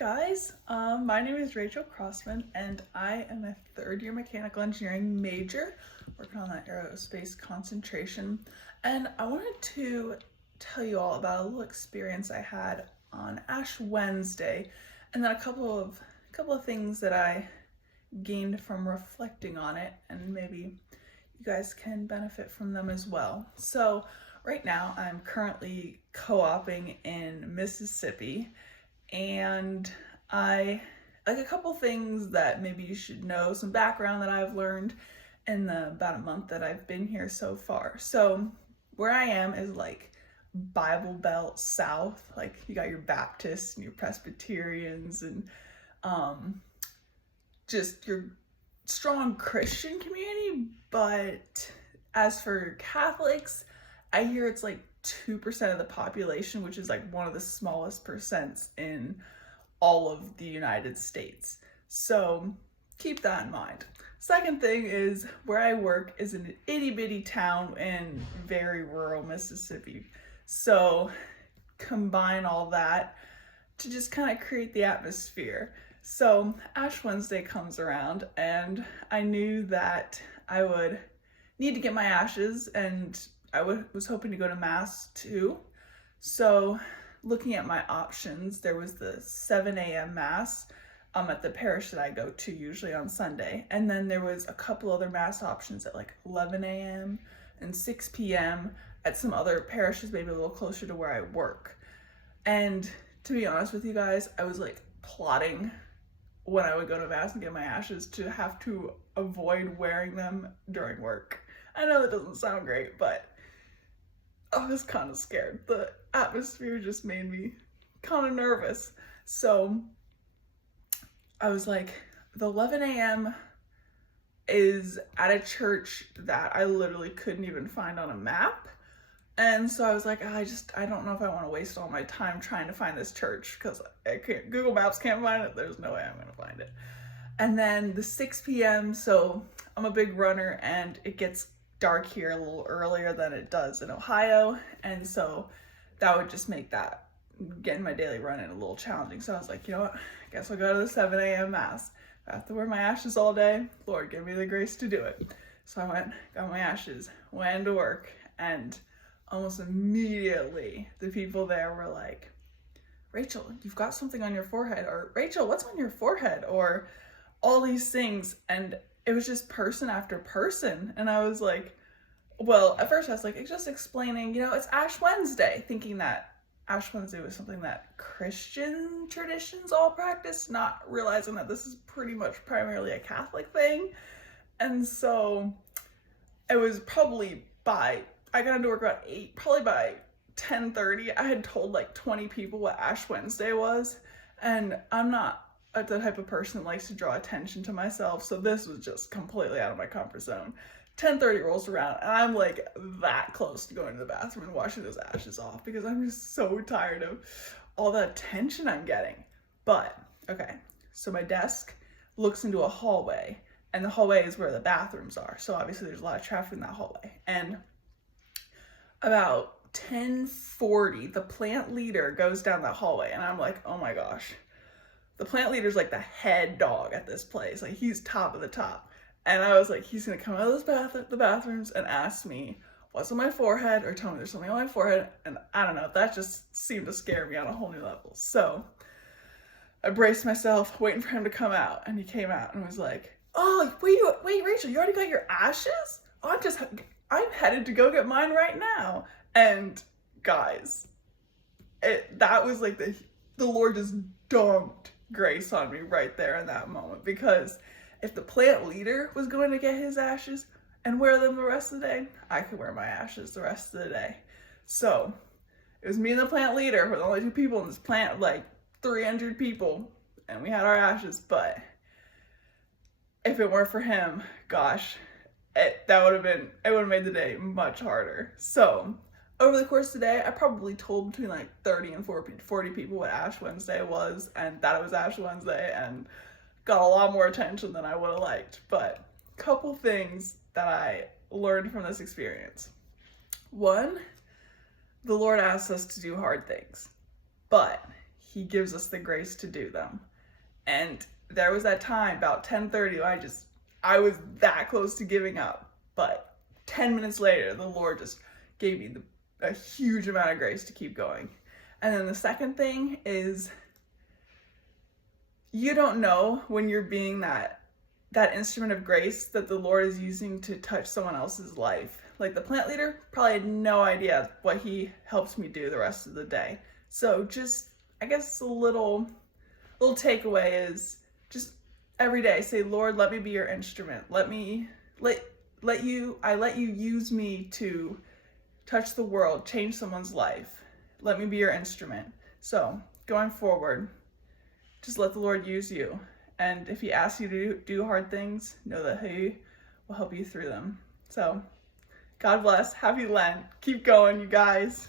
guys, my name is Rachel Crossman and I am a third year mechanical engineering major working on that aerospace concentration, and I wanted to tell you all about a little experience I had on Ash Wednesday and then a couple of things that I gained from reflecting on it, and maybe you guys can benefit from them as well. So right now I'm currently co-oping in Mississippi, and I like a couple things that maybe you should know, some background that I've learned in the about a month that I've been here so far. So where I am is like Bible Belt South. Like you got your Baptists and your Presbyterians and just your strong Christian community. But as for Catholics, I hear it's like 2% of the population, which is like one of the smallest percents in all of the United States. So keep that in mind. Second thing is, where I work is in an itty bitty town in very rural Mississippi. So combine all that to just kind of create the atmosphere. So Ash Wednesday comes around and I knew that I would need to get my ashes, and I was hoping to go to Mass too. So looking at my options, there was the 7 a.m. Mass at the parish that I go to usually on Sunday. And then there was a couple other Mass options at like 11 a.m. and 6 p.m. at some other parishes, maybe a little closer to where I work. And to be honest with you guys, I was like plotting when I would go to Mass and get my ashes to have to avoid wearing them during work. I know that doesn't sound great, but I was kind of scared. The atmosphere just made me kind of nervous. So I was like, the 11 a.m. is at a church that I literally couldn't even find on a map. And so I was like, I don't know if I want to waste all my time trying to find this church, because Google Maps can't find it. There's no way I'm going to find it. And then the 6 p.m. So I'm a big runner and it gets dark here a little earlier than it does in Ohio, and so that would just make that getting my daily run in a little challenging. So I was like, you know what, I guess I'll go to the 7 a.m. Mass. I have to wear my ashes all day. Lord, give me the grace to do it. So I went, got my ashes, went to work, and almost immediately the people there were like, Rachel, you've got something on your forehead, or Rachel, what's on your forehead, or all these things. And it was just person after person. And I was like, well, at first I was like, it's just explaining, it's Ash Wednesday, thinking that Ash Wednesday was something that Christian traditions all practice, not realizing that this is pretty much primarily a Catholic thing. And so it was probably I got into work about 8, probably by 10:30, I had told like 20 people what Ash Wednesday was. And I'm not the type of person that likes to draw attention to myself, so this was just completely out of my comfort zone. 10:30 rolls around and I'm like that close to going to the bathroom and washing those ashes off, because I'm just so tired of all the attention I'm getting. But okay, so my desk looks into a hallway, and the hallway is where the bathrooms are, so obviously there's a lot of traffic in that hallway. And about 10:40, the plant leader goes down that hallway, and I'm like, oh my gosh, the plant leader's like the head dog at this place. Like, he's top of the top. And I was like, he's gonna come out of the bathrooms and ask me what's on my forehead, or tell me there's something on my forehead. And I don't know, that just seemed to scare me on a whole new level. So I braced myself, waiting for him to come out. And he came out and was like, oh, wait, Rachel, you already got your ashes? Oh, I'm headed to go get mine right now. And guys, that was like the Lord just dumped grace on me right there in that moment, because if the plant leader was going to get his ashes and wear them the rest of the day, I could wear my ashes the rest of the day. So it was me and the plant leader, with only 2 people in this plant, like 300 people, and we had our ashes. But if it weren't for him, gosh, it would have made the day much harder. So over the course of the day, I probably told between like 30 and 40 people what Ash Wednesday was, and that it was Ash Wednesday, and got a lot more attention than I would have liked. But a couple things that I learned from this experience. One, the Lord asks us to do hard things, but he gives us the grace to do them. And there was that time about 10:30 I was that close to giving up, but 10 minutes later the Lord just gave me a huge amount of grace to keep going. And then the second thing is, you don't know when you're being that instrument of grace that the Lord is using to touch someone else's life. Like the plant leader probably had no idea what he helped me do the rest of the day. So just, I guess a little takeaway is just every day say, Lord, let me be your instrument. Let you use me to touch the world, change someone's life. Let me be your instrument. So going forward, just let the Lord use you. And if he asks you to do hard things, know that he will help you through them. So God bless. Happy Lent. Keep going, you guys.